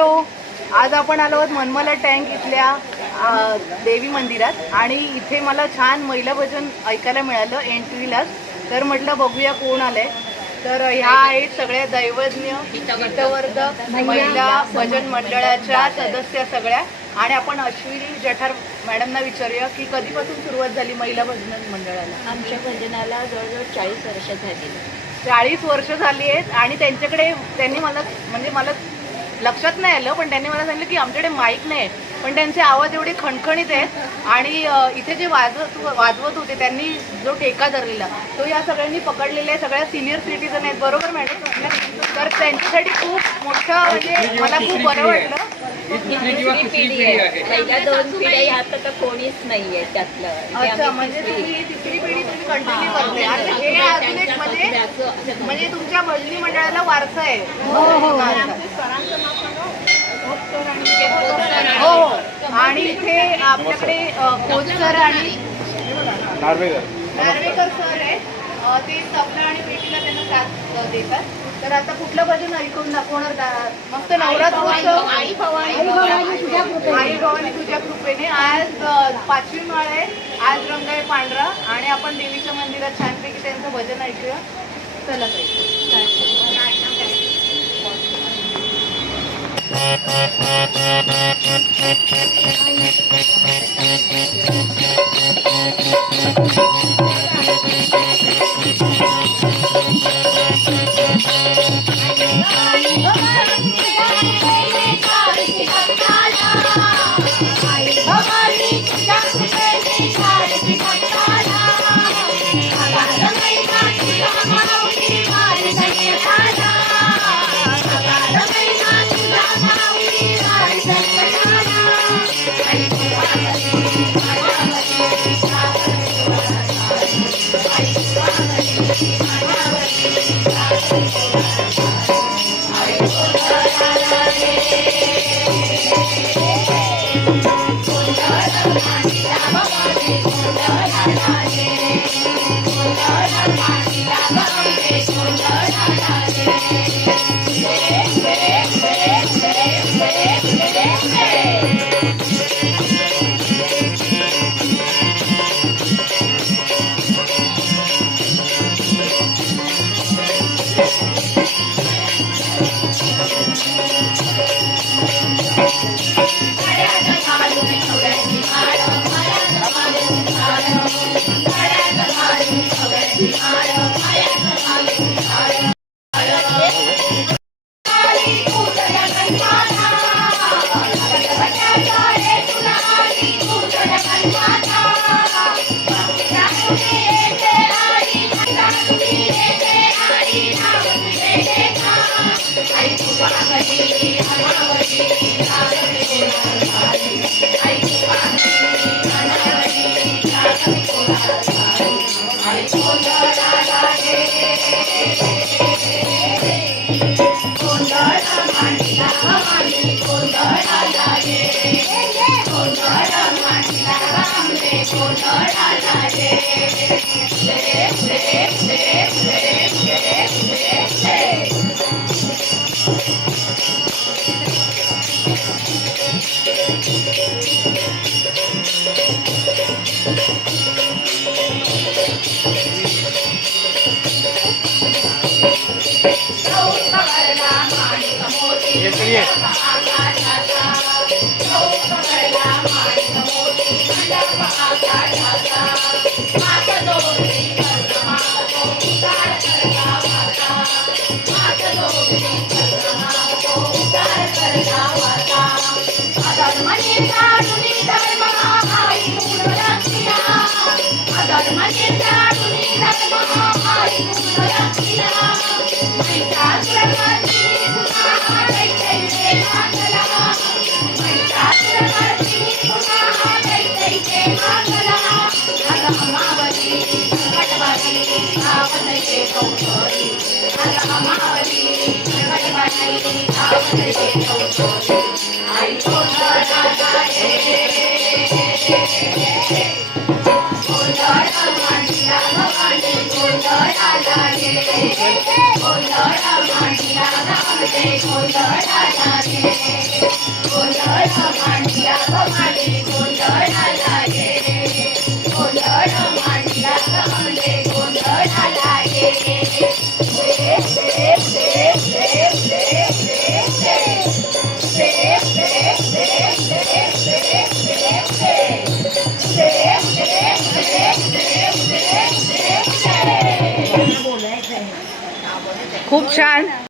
Hello, आज आपण आलो आहोत मनमाला टँक इथल्या देवी मंदिरात आणि इथे मला छान महिला भजन ऐकायला मिळालं एंट्रीलाच. तर म्हटलं बघूया कोण आलंय. तर ह्या आहेत सगळ्या दैवज्ञ हितवर्धक महिला भजन मंडळाच्या सदस्य सगळ्या. आणि आपण अश्विनी जठार मॅडमना विचारूया की कधीपासून सुरुवात झाली महिला भजन मंडळाला. आमच्या भजनाला जवळजवळ 40 वर्ष झाली. 40 वर्ष झाली आहेत. आणि त्यांनी मला लक्षात नाही आलं, पण त्यांनी मला सांगितलं की आमच्याकडे माईक नाही, पण त्यांचे आवाज एवढे खणखणीत आहेत. आणि इथे जे वाजवत होते त्यांनी जो ठेका धरलेला तो या सगळ्यांनी पकडलेला आहे. सगळ्या सिनियर सिटीजन आहेत, बरोबर मॅडम? तर त्यांच्यासाठी खूप मोठं म्हणजे मला खूप बरं वाटलं. पहिल्या 2 पिढ्या आता तर कोणीच नाहीये त्यातलं. अच्छा, म्हणजे तुम्ही तिसरी पिढी तुम्ही कंटिन्यू करते. आणि हे अजून एक म्हणजे तुमच्या भजनी मंडळाला वारसा आहे. हो. आणि इथे आपल्याकडे खोतकर आणि नार्वेकर सर आहे. ते तबला आणि पेटीला त्यांना साथ देतात. तर आता कुठलं भजन ऐकून दाखवणार? मस्त नवरात्रोत्सव आई भवानी तुझ्या कृपेने. आज 5वी माळ आहे. आज रंग आहे पांढरा. आणि आपण देवीच्या मंदिरात छानपैकी त्यांचं भजन ऐकूया. चला गोंधळ खूप छान.